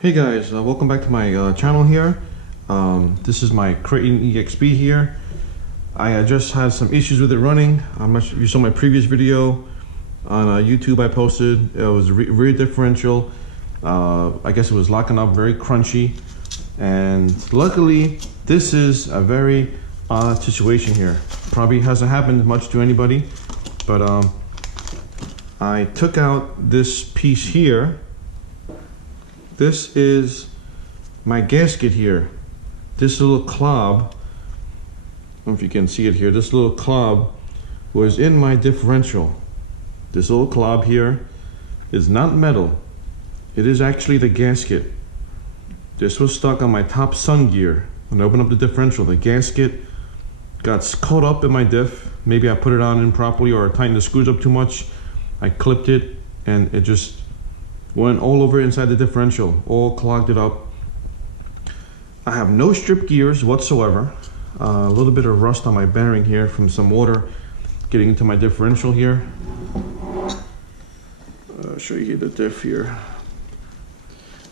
Hey guys, welcome back to my channel here. This is my Kraton EXB here. I just had some issues with it running. I'm not sure you saw my previous video on YouTube I posted. It was rear differential. I guess it was locking up, very crunchy. And luckily, this is a very odd situation here. Probably hasn't happened much to anybody, but I took out this piece here. This is my gasket here. This little clob, I don't know if you can see it here, this little clob was in my differential. This little clob here is not metal. It is actually the gasket. This was stuck on my top sun gear. When I opened up the differential, the gasket got caught up in my diff. Maybe I put it on improperly or I tightened the screws up too much. I clipped it and it just went all over inside the differential, all clogged it up. I have no strip gears whatsoever. A little bit of rust on my bearing here from some water getting into my differential here. I'll show you the diff here.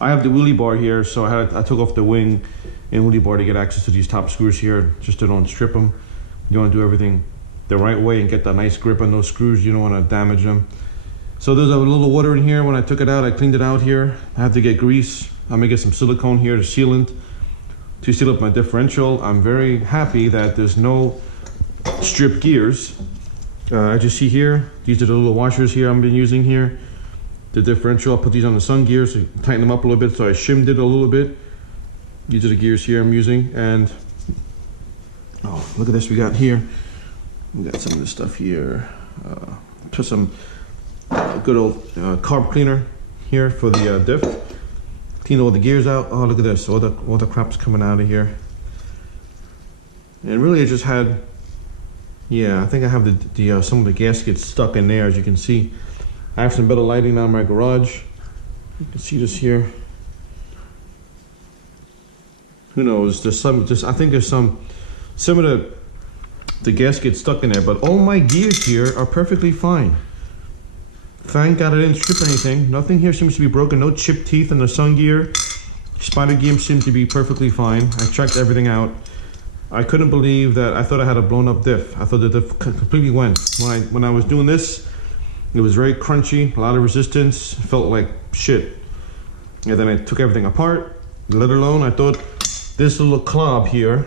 I have the wheelie bar here, so I took off the wing and wheelie bar to get access to these top screws here, just to don't strip them. You want to do everything the right way and get that nice grip on those screws. You don't want to damage them. So there's a little water in here. When I took it out, I cleaned it out here. I have to get grease. I'm gonna get some silicone here to sealant to seal up my differential. I'm very happy that there's no strip gears. As you see here, these are the little washers here I've been using here. The differential, I put these on the sun gears to tighten them up a little bit, so I shimmed it a little bit. These are the gears here I'm using, and oh, look at this we got here. We got some of this stuff here. Put some good old carb cleaner here for the diff. Clean all the gears out. Oh, look at this, all the crap's coming out of here. And really I just had, yeah, I think I have the some of the gaskets stuck in there. As you can see, I have some better lighting on my garage. You can see this here. Who knows, there's some, I think there's some of the gaskets stuck in there, but all my gears here are perfectly fine. Thank God I didn't strip anything. Nothing here seems to be broken. No chipped teeth in the sun gear. Spider gear seemed to be perfectly fine. I checked everything out. I couldn't believe that. I thought I had a blown up diff. I thought the diff completely went. When I was doing this, it was very crunchy, a lot of resistance. Felt like shit. And then I took everything apart. Let alone, I thought this little clob here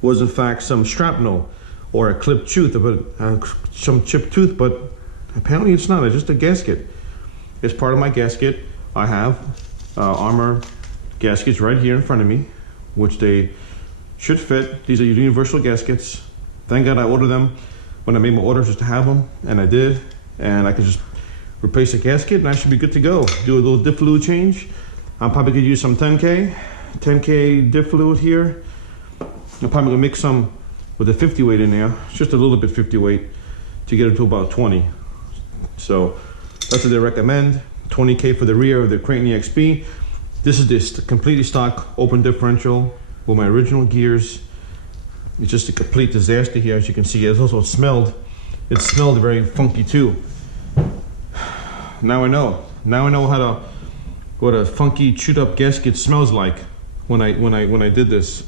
was in fact some shrapnel or a clipped tooth, but some chipped tooth, but apparently it's not. It's just a gasket. It's part of my gasket. I have armor gaskets right here in front of me, which they should fit. These are universal gaskets. Thank God I ordered them when I made my order just to have them, and I did. And I could just replace the gasket and I should be good to go. Do a little diff fluid change. I'm probably gonna use some 10K diff fluid here. I'm probably gonna mix some with a 50 weight in there, just a little bit 50 weight to get it to about 20. So that's what they recommend. 20K for the rear of the Kraton EXB. This is this completely stock open differential with my original gears. It's just a complete disaster here. As you can see, it smelled very funky too. Now I know what a funky chewed up gasket smells like when I did this.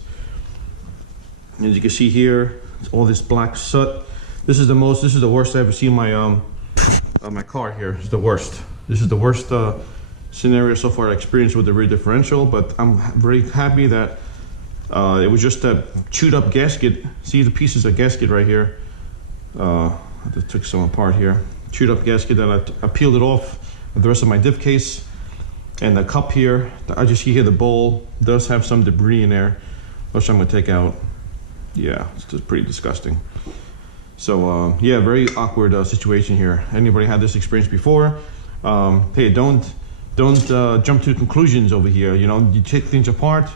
As you can see here, it's all this black soot. This is the worst I've ever seen my car here. It's the worst. This is the worst scenario so far I experienced with the rear differential, but I'm very happy that it was just a chewed up gasket. See the pieces of gasket right here. I just took some apart here. Chewed up gasket, then I peeled it off with the rest of my diff case. And the cup here, I just see here the bowl does have some debris in there, which I'm gonna take out. Yeah, it's just pretty disgusting. So yeah, very awkward situation here. Anybody had this experience before? Hey, don't jump to conclusions over here. You know, you take things apart.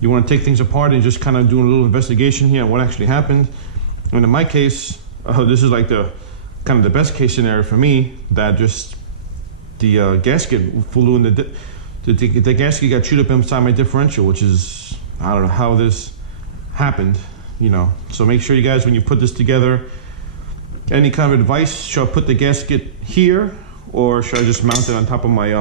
You want to take things apart and just kind of do a little investigation here on what actually happened. And in my case, this is like the kind of the best case scenario for me. That just the gasket flew in the gasket got chewed up inside my differential, which is, I don't know how this happened. You know, so make sure you guys, when you put this together, any kind of advice, should I put the gasket here or should I just mount it on top of my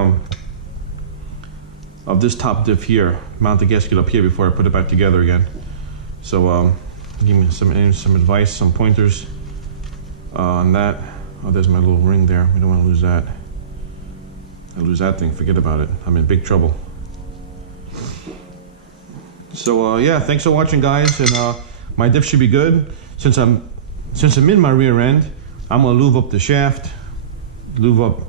of this top diff here. Mount the gasket up here before I put it back together again. So give me some advice, some pointers on that. Oh, there's my little ring there. We don't want to lose that. I lose that thing, forget about it. I'm in big trouble. So yeah, thanks for watching, guys. And my diff should be good. Since I'm in my rear end, I'm gonna lube up the shaft, lube up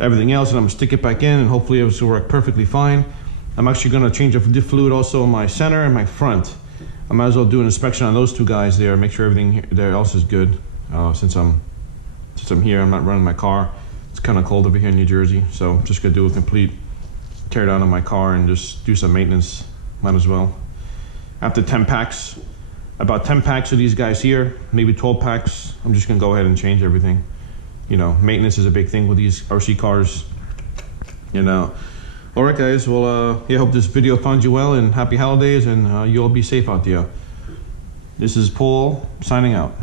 everything else, and I'm gonna stick it back in, and hopefully it will work perfectly fine. I'm actually gonna change the diff fluid also in my center and my front. I might as well do an inspection on those two guys there, make sure everything there else is good. Since I'm here, I'm not running my car. It's kind of cold over here in New Jersey, so I'm just gonna do a complete tear down of my car and just do some maintenance. Might as well. After 10 packs, about 10 packs of these guys here, maybe 12 packs, I'm just gonna go ahead and change everything. You know, maintenance is a big thing with these RC cars, you know. All right, guys, well, yeah, I hope this video found you well, and happy holidays, and you all be safe out there. This is Paul signing out.